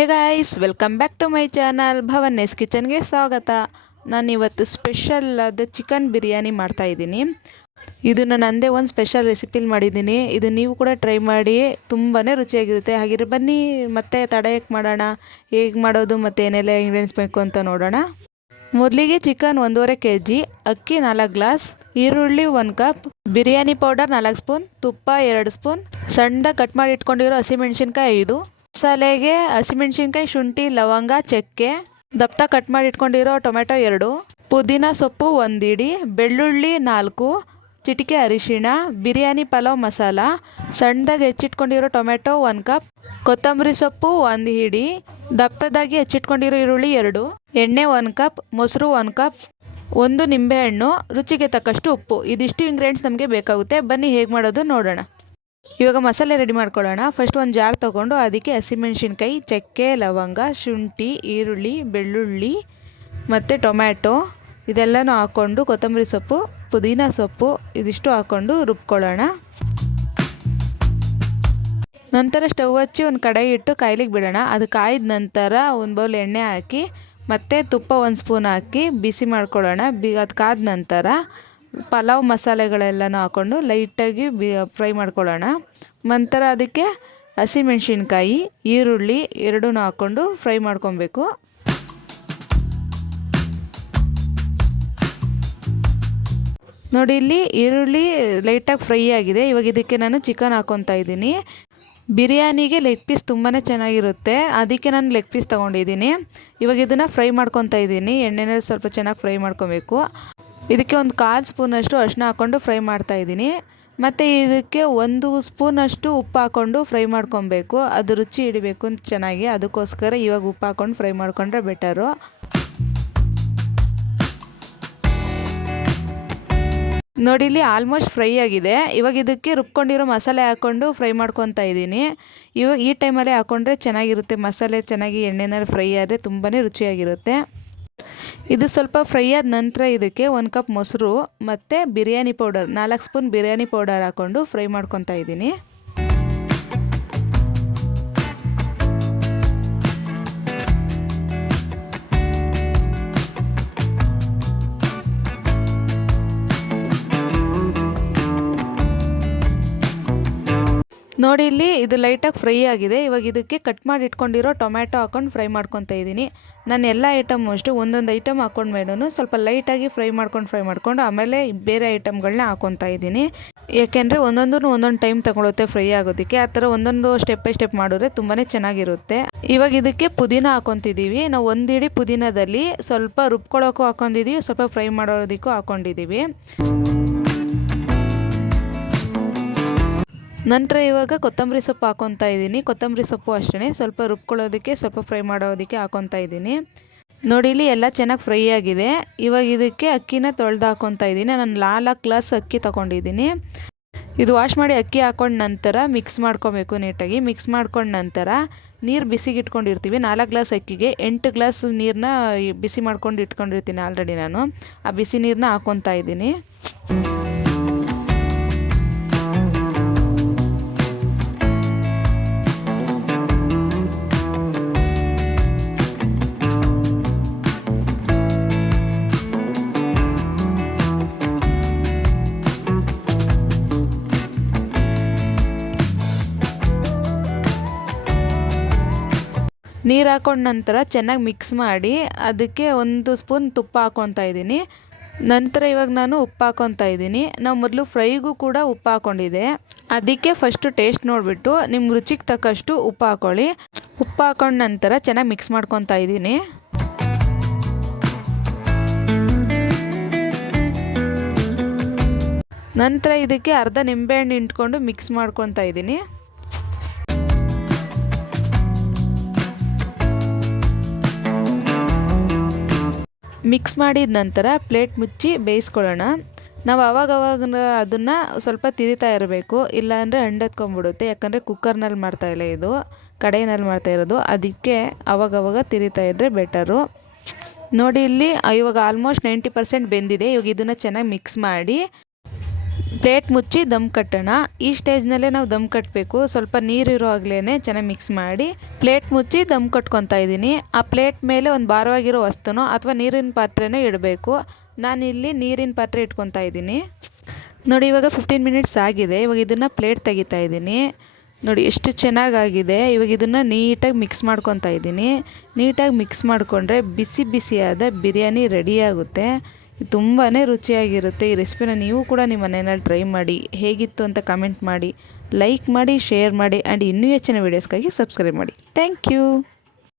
Hey guys, welcome back to my channel Bhavanne's ಕಿಚನ್ಗೆ ಸ್ವಾಗತ. ನಾನಿವತ್ತು ಸ್ಪೆಷಲ್ ಆದ ಚಿಕನ್ ಬಿರಿಯಾನಿ ಮಾಡ್ತಾಯಿದ್ದೀನಿ. ಇದು ನಾನು ಅಂದೇ ಒಂದು ಸ್ಪೆಷಲ್ ರೆಸಿಪಿಲಿ ಮಾಡಿದ್ದೀನಿ. ಇದು ನೀವು ಕೂಡ ಟ್ರೈ ಮಾಡಿ, ತುಂಬಾ ರುಚಿಯಾಗಿರುತ್ತೆ. ಹಾಗಿದ್ರೆ ಬನ್ನಿ ಮತ್ತೆ ತಡ ಯಾಕೆ ಮಾಡೋಣ, ಹೇಗೆ ಮಾಡೋದು ಮತ್ತು ಏನೆಲ್ಲ ಇಂಗ್ರೀಡಿಯೆಂಟ್ಸ್ ಬೇಕು ಅಂತ ನೋಡೋಣ. ಮೊದಲಿಗೆ ಚಿಕನ್ 1.5 kg, ಅಕ್ಕಿ 4 ಗ್ಲಾಸ್, ಈರುಳ್ಳಿ 1 ಕಪ್, ಬಿರಿಯಾನಿ ಪೌಡರ್ 4 ಸ್ಪೂನ್, ತುಪ್ಪ 2 ಸ್ಪೂನ್, ಸಣ್ಣದಾಗಿ ಕಟ್ ಮಾಡಿ ಇಟ್ಕೊಂಡಿರೋ ಹಸಿಮೆಣ್ಸಿನ್ಕಾಯಿ 5, ಮಸಾಲೆಗೆ ಹಸಿಮೆಣ್ಸಿನ್ಕಾಯಿ, ಶುಂಠಿ, ಲವಂಗ, ಚಕ್ಕೆ, ದಪ್ಪ ಕಟ್ ಮಾಡಿ ಇಟ್ಕೊಂಡಿರೋ ಟೊಮೆಟೊ 2, ಪುದೀನ ಸೊಪ್ಪು 1 ಇಡಿ, ಬೆಳ್ಳುಳ್ಳಿ 4, ಚಿಟಿಕೆ ಅರಿಶಿಣ, ಬಿರಿಯಾನಿ ಪಲಾವ್ ಮಸಾಲ, ಸಣ್ಣದಾಗಿ ಹೆಚ್ಚಿಟ್ಕೊಂಡಿರೋ ಟೊಮೆಟೊ 1 ಕಪ್, ಕೊತ್ತಂಬರಿ ಸೊಪ್ಪು 1 ಹಿಡಿ, ದಪ್ಪದಾಗಿ ಹೆಚ್ಚಿಟ್ಕೊಂಡಿರೋ ಈರುಳ್ಳಿ 2, ಎಣ್ಣೆ 1 ಕಪ್, ಮೊಸರು 1 ಕಪ್, 1 ನಿಂಬೆಹಣ್ಣು, ರುಚಿಗೆ ತಕ್ಕಷ್ಟು ಉಪ್ಪು. ಇದಿಷ್ಟು ಇಂಗ್ರೀಡಿಯೆಂಟ್ಸ್ ನಮಗೆ ಬೇಕಾಗುತ್ತೆ. ಬನ್ನಿ ಹೇಗೆ ಮಾಡೋದು ನೋಡೋಣ. ಇವಾಗ ಮಸಾಲೆ ರೆಡಿ ಮಾಡ್ಕೊಳ್ಳೋಣ. ಫಸ್ಟ್ ಒಂದು ಜಾರ್ ತೊಗೊಂಡು ಅದಕ್ಕೆ ಹಸಿಮೆಣ್ಸಿನ್ಕಾಯಿ, ಚಕ್ಕೆ, ಲವಂಗ, ಶುಂಠಿ, ಈರುಳ್ಳಿ, ಬೆಳ್ಳುಳ್ಳಿ ಮತ್ತು ಟೊಮ್ಯಾಟೊ ಇದೆಲ್ಲನೂ ಹಾಕ್ಕೊಂಡು, ಕೊತ್ತಂಬರಿ ಸೊಪ್ಪು, ಪುದೀನ ಸೊಪ್ಪು ಇದಿಷ್ಟು ಹಾಕ್ಕೊಂಡು ರುಬ್ಕೊಳ್ಳೋಣ. ನಂತರ ಸ್ಟವ್ ಹಚ್ಚಿ ಒಂದು ಕಡಾಯಿ ಇಟ್ಟು ಕಾಯ್ಲಿಕ್ಕೆ ಬಿಡೋಣ. ಅದು ಕಾಯ್ದ ನಂತರ ಒಂದು ಬೌಲ್ ಎಣ್ಣೆ ಹಾಕಿ ಮತ್ತು ತುಪ್ಪ 1 ಸ್ಪೂನ್ ಹಾಕಿ ಬಿಸಿ ಮಾಡ್ಕೊಳ್ಳೋಣ. ಅದು ಕಾದ ನಂತರ ಪಲಾವ್ ಮಸಾಲೆಗಳೆಲ್ಲನೂ ಹಾಕ್ಕೊಂಡು ಲೈಟಾಗಿ ಫ್ರೈ ಮಾಡ್ಕೊಳ್ಳೋಣ. ನಂತರ ಅದಕ್ಕೆ ಹಸಿಮೆಣ್ಸಿನ್ಕಾಯಿ, ಈರುಳ್ಳಿ ಎರಡೂ ಹಾಕ್ಕೊಂಡು ಫ್ರೈ ಮಾಡ್ಕೊಬೇಕು. ನೋಡಿ, ಇಲ್ಲಿ ಈರುಳ್ಳಿ ಲೈಟಾಗಿ ಫ್ರೈ ಆಗಿದೆ. ಇವಾಗ ಇದಕ್ಕೆ ನಾನು ಚಿಕನ್ ಹಾಕ್ಕೊತಾ ಇದ್ದೀನಿ. ಬಿರಿಯಾನಿಗೆ ಲೆಗ್ ಪೀಸ್ ತುಂಬಾ ಚೆನ್ನಾಗಿರುತ್ತೆ, ಅದಕ್ಕೆ ನಾನು ಲೆಗ್ ಪೀಸ್ ತೊಗೊಂಡಿದ್ದೀನಿ. ಇವಾಗ ಇದನ್ನು ಫ್ರೈ ಮಾಡ್ಕೊತಾ ಇದ್ದೀನಿ. ಎಣ್ಣೆನಲ್ಲಿ ಸ್ವಲ್ಪ ಚೆನ್ನಾಗಿ ಫ್ರೈ ಮಾಡ್ಕೊಬೇಕು. ಇದಕ್ಕೆ ಒಂದು 1/4 ಸ್ಪೂನಷ್ಟು ಅರಿಶಿನ ಹಾಕ್ಕೊಂಡು ಫ್ರೈ ಮಾಡ್ತಾಯಿದ್ದೀನಿ. ಮತ್ತು ಇದಕ್ಕೆ 1 ಸ್ಪೂನಷ್ಟು ಉಪ್ಪು ಹಾಕ್ಕೊಂಡು ಫ್ರೈ ಮಾಡ್ಕೊಬೇಕು. ಅದು ರುಚಿ ಹಿಡಿಬೇಕು ಚೆನ್ನಾಗಿ, ಅದಕ್ಕೋಸ್ಕರ ಇವಾಗ ಉಪ್ಪು ಹಾಕ್ಕೊಂಡು ಫ್ರೈ ಮಾಡ್ಕೊಂಡ್ರೆ ಬೆಟರು. ನೋಡಿ, ಇಲ್ಲಿ ಆಲ್ಮೋಸ್ಟ್ ಫ್ರೈ ಆಗಿದೆ. ಇವಾಗ ಇದಕ್ಕೆ ರುಬ್ಕೊಂಡಿರೋ ಮಸಾಲೆ ಹಾಕ್ಕೊಂಡು ಫ್ರೈ ಮಾಡ್ಕೊತಾ ಇದ್ದೀನಿ. ಇವಾಗ ಈ ಟೈಮಲ್ಲೇ ಹಾಕ್ಕೊಂಡ್ರೆ ಚೆನ್ನಾಗಿರುತ್ತೆ. ಮಸಾಲೆ ಚೆನ್ನಾಗಿ ಎಣ್ಣೆನಲ್ಲಿ ಫ್ರೈ ಆದರೆ ತುಂಬಾ ರುಚಿಯಾಗಿರುತ್ತೆ. ಇದು ಸ್ವಲ್ಪ ಫ್ರೈ ಆದ ನಂತರ ಇದಕ್ಕೆ 1 ಕಪ್ ಮೊಸರು ಮತ್ತು biryani powder 4 spoon biryani powder ಹಾಕ್ಕೊಂಡು ಫ್ರೈ ಮಾಡ್ಕೊತಾ ಇದ್ದೀನಿ. ನೋಡಿ, ಇಲ್ಲಿ ಇದು ಲೈಟಾಗಿ ಫ್ರೈ ಆಗಿದೆ. ಇವಾಗ ಇದಕ್ಕೆ ಕಟ್ ಮಾಡಿ ಇಟ್ಕೊಂಡಿರೋ ಟೊಮ್ಯಾಟೊ ಹಾಕ್ಕೊಂಡು ಫ್ರೈ ಮಾಡ್ಕೊತಾ ಇದ್ದೀನಿ. ನಾನು ಎಲ್ಲ ಐಟಮ್ ಅಷ್ಟು ಒಂದೊಂದು ಐಟಮ್ ಹಾಕ್ಕೊಂಡ್ಮೇಲೂ ಸ್ವಲ್ಪ ಲೈಟಾಗಿ ಫ್ರೈ ಮಾಡ್ಕೊಂಡು ಆಮೇಲೆ ಬೇರೆ ಐಟಮ್ಗಳನ್ನ ಹಾಕ್ಕೊತಾ ಇದ್ದೀನಿ. ಏಕೆಂದರೆ ಒಂದೊಂದು ಟೈಮ್ ತಗೊಳುತ್ತೆ ಫ್ರೈ ಆಗೋದಕ್ಕೆ. ಆ ಥರ ಒಂದೊಂದು ಸ್ಟೆಪ್ ಬೈ ಸ್ಟೆಪ್ ಮಾಡಿದ್ರೆ ತುಂಬಾ ಚೆನ್ನಾಗಿರುತ್ತೆ. ಇವಾಗ ಇದಕ್ಕೆ ಪುದೀನ ಹಾಕ್ಕೊತಿದ್ದೀವಿ. ನಾವು 1 ಇಡಿ ಪುದೀನದಲ್ಲಿ ಸ್ವಲ್ಪ ರುಬ್ಕೊಳ್ಳೋಕ್ಕೂ ಹಾಕ್ಕೊಂಡಿದ್ದೀವಿ, ಸ್ವಲ್ಪ ಫ್ರೈ ಮಾಡೋದಕ್ಕೂ ಹಾಕ್ಕೊಂಡಿದ್ದೀವಿ. ನಂತರ ಇವಾಗ ಕೊತ್ತಂಬರಿ ಸೊಪ್ಪು ಹಾಕ್ಕೊತಾ ಇದ್ದೀನಿ. ಕೊತ್ತಂಬರಿ ಸೊಪ್ಪು ಅಷ್ಟೇ ಸ್ವಲ್ಪ ರುಬ್ಕೊಳ್ಳೋದಕ್ಕೆ, ಸ್ವಲ್ಪ ಫ್ರೈ ಮಾಡೋದಕ್ಕೆ ಹಾಕ್ಕೊತಾ ಇದ್ದೀನಿ. ನೋಡಿ, ಇಲ್ಲಿ ಎಲ್ಲ ಚೆನ್ನಾಗಿ ಫ್ರೈ ಆಗಿದೆ. ಇವಾಗ ಇದಕ್ಕೆ ಅಕ್ಕಿನ ತೊಳೆದು ಹಾಕ್ಕೊತಾ ಇದ್ದೀನಿ. ನಾನು 4 ಗ್ಲಾಸ್ ಅಕ್ಕಿ ತೊಗೊಂಡಿದ್ದೀನಿ. ಇದು ವಾಶ್ ಮಾಡಿ ಅಕ್ಕಿ ಹಾಕ್ಕೊಂಡ ನಂತರ ಮಿಕ್ಸ್ ಮಾಡ್ಕೊಬೇಕು ನೀಟಾಗಿ. ಮಿಕ್ಸ್ ಮಾಡ್ಕೊಂಡ ನಂತರ ನೀರು ಬಿಸಿಗೆ ಇಟ್ಕೊಂಡಿರ್ತೀವಿ. 4 ಗ್ಲಾಸ್ ಅಕ್ಕಿಗೆ 8 ಗ್ಲಾಸ್ ನೀರನ್ನ ಬಿಸಿ ಮಾಡ್ಕೊಂಡು ಇಟ್ಕೊಂಡಿರ್ತೀನಿ ಆಲ್ರೆಡಿ ನಾನು. ಆ ಬಿಸಿ ನೀರನ್ನ ಹಾಕ್ಕೊತಾ ಇದ್ದೀನಿ. ನೀರು ಹಾಕೊಂಡ ನಂತರ ಚೆನ್ನಾಗಿ ಮಿಕ್ಸ್ ಮಾಡಿ ಅದಕ್ಕೆ 1 ಸ್ಪೂನ್ ತುಪ್ಪ ಹಾಕ್ಕೊತಾ ಇದ್ದೀನಿ. ನಂತರ ಇವಾಗ ನಾನು ಉಪ್ಪು ಹಾಕ್ಕೊತಾ ಇದ್ದೀನಿ. ನಾವು ಮೊದಲು ಫ್ರೈಗೂ ಕೂಡ ಉಪ್ಪು ಹಾಕ್ಕೊಂಡಿದ್ದೆ. ಅದಕ್ಕೆ ಫಸ್ಟು ಟೇಸ್ಟ್ ನೋಡಿಬಿಟ್ಟು ನಿಮ್ಮ ರುಚಿಗೆ ತಕ್ಕಷ್ಟು ಉಪ್ಪು ಹಾಕ್ಕೊಳ್ಳಿ. ಉಪ್ಪು ಹಾಕೊಂಡ ನಂತರ ಚೆನ್ನಾಗಿ ಮಿಕ್ಸ್ ಮಾಡ್ಕೊತಾ ಇದ್ದೀನಿ. ನಂತರ ಇದಕ್ಕೆ ಅರ್ಧ ನಿಂಬೆಹಣ್ಣು ಹಿಂಡ್ಕೊಂಡು ಮಿಕ್ಸ್ ಮಾಡ್ಕೊತಾ ಇದ್ದೀನಿ. ಮಿಕ್ಸ್ ಮಾಡಿದ ನಂತರ ಪ್ಲೇಟ್ ಮುಚ್ಚಿ ಬೇಯಿಸ್ಕೊಳ್ಳೋಣ. ನಾವು ಅವಾಗವಾಗ ಅದನ್ನು ಸ್ವಲ್ಪ ತಿರಿತಾ ಇರಬೇಕು, ಇಲ್ಲಾಂದರೆ ಹಂಡತ್ಕೊಂಡ್ಬಿಡುತ್ತೆ. ಯಾಕಂದರೆ ಕುಕ್ಕರ್ನಲ್ಲಿ ಮಾಡ್ತಾಯಿಲ್ಲ, ಇದು ಕಡಾಯಿನಲ್ಲಿ ಮಾಡ್ತಾಯಿರೋದು. ಅದಕ್ಕೆ ಅವಾಗವಾಗ ತಿರಿತಾ ಇದ್ದರೆ ಬೆಟರು. ನೋಡಿ, ಇಲ್ಲಿ ಇವಾಗ ಆಲ್ಮೋಸ್ಟ್ 90% ಬೆಂದಿದೆ. ಇವಾಗ ಇದನ್ನು ಚೆನ್ನಾಗಿ ಮಿಕ್ಸ್ ಮಾಡಿ ಪ್ಲೇಟ್ ಮುಚ್ಚಿ ದಮ್ ಕಟ್ಟೋಣ. ಈ ಸ್ಟೇಜ್ನಲ್ಲೇ ನಾವು ದಮ್ ಕಟ್ಟಬೇಕು. ಸ್ವಲ್ಪ ನೀರಿರೋ ಆಗಲೇ ಚೆನ್ನಾಗಿ ಮಿಕ್ಸ್ ಮಾಡಿ ಪ್ಲೇಟ್ ಮುಚ್ಚಿ ದಮ್ ಕಟ್ಕೊತಾ ಇದ್ದೀನಿ. ಆ ಪ್ಲೇಟ್ ಮೇಲೆ ಒಂದು ಭಾರವಾಗಿರೋ ವಸ್ತುನೋ ಅಥವಾ ನೀರಿನ ಪಾತ್ರೆನೋ ಇಡಬೇಕು. ನಾನಿಲ್ಲಿ ನೀರಿನ ಪಾತ್ರೆ ಇಟ್ಕೊತಾ ಇದ್ದೀನಿ. ನೋಡಿ ಇವಾಗ 15 ಮಿನಿಟ್ಸ್ ಆಗಿದೆ. ಇವಾಗ ಇದನ್ನು ಪ್ಲೇಟ್ ತೆಗಿತಾ ಇದ್ದೀನಿ. ನೋಡಿ ಎಷ್ಟು ಚೆನ್ನಾಗಾಗಿದೆ. ಇವಾಗ ಇದನ್ನು ನೀಟಾಗಿ ಮಿಕ್ಸ್ ಮಾಡ್ಕೊತಾ ಇದ್ದೀನಿ. ನೀಟಾಗಿ ಮಿಕ್ಸ್ ಮಾಡಿಕೊಂಡ್ರೆ ಬಿಸಿ ಬಿಸಿಯಾದ ಬಿರಿಯಾನಿ ರೆಡಿಯಾಗುತ್ತೆ. ತುಂಬಾ ರುಚಿಯಾಗಿರುತ್ತೆ. ಈ ರೆಸಿಪಿನ ನೀವು ಕೂಡ ನಿಮ್ಮ ಮನೆಯಲ್ಲಿ ಟ್ರೈ ಮಾಡಿ. ಹೇಗಿತ್ತು ಅಂತ ಕಮೆಂಟ್ ಮಾಡಿ, ಲೈಕ್ ಮಾಡಿ, ಶೇರ್ ಮಾಡಿ ಆ್ಯಂಡ್ ಇನ್ನೂ ಹೆಚ್ಚಿನ ವೀಡಿಯೋಸ್ಗಾಗಿ ಸಬ್ಸ್ಕ್ರೈಬ್ ಮಾಡಿ. Thank you.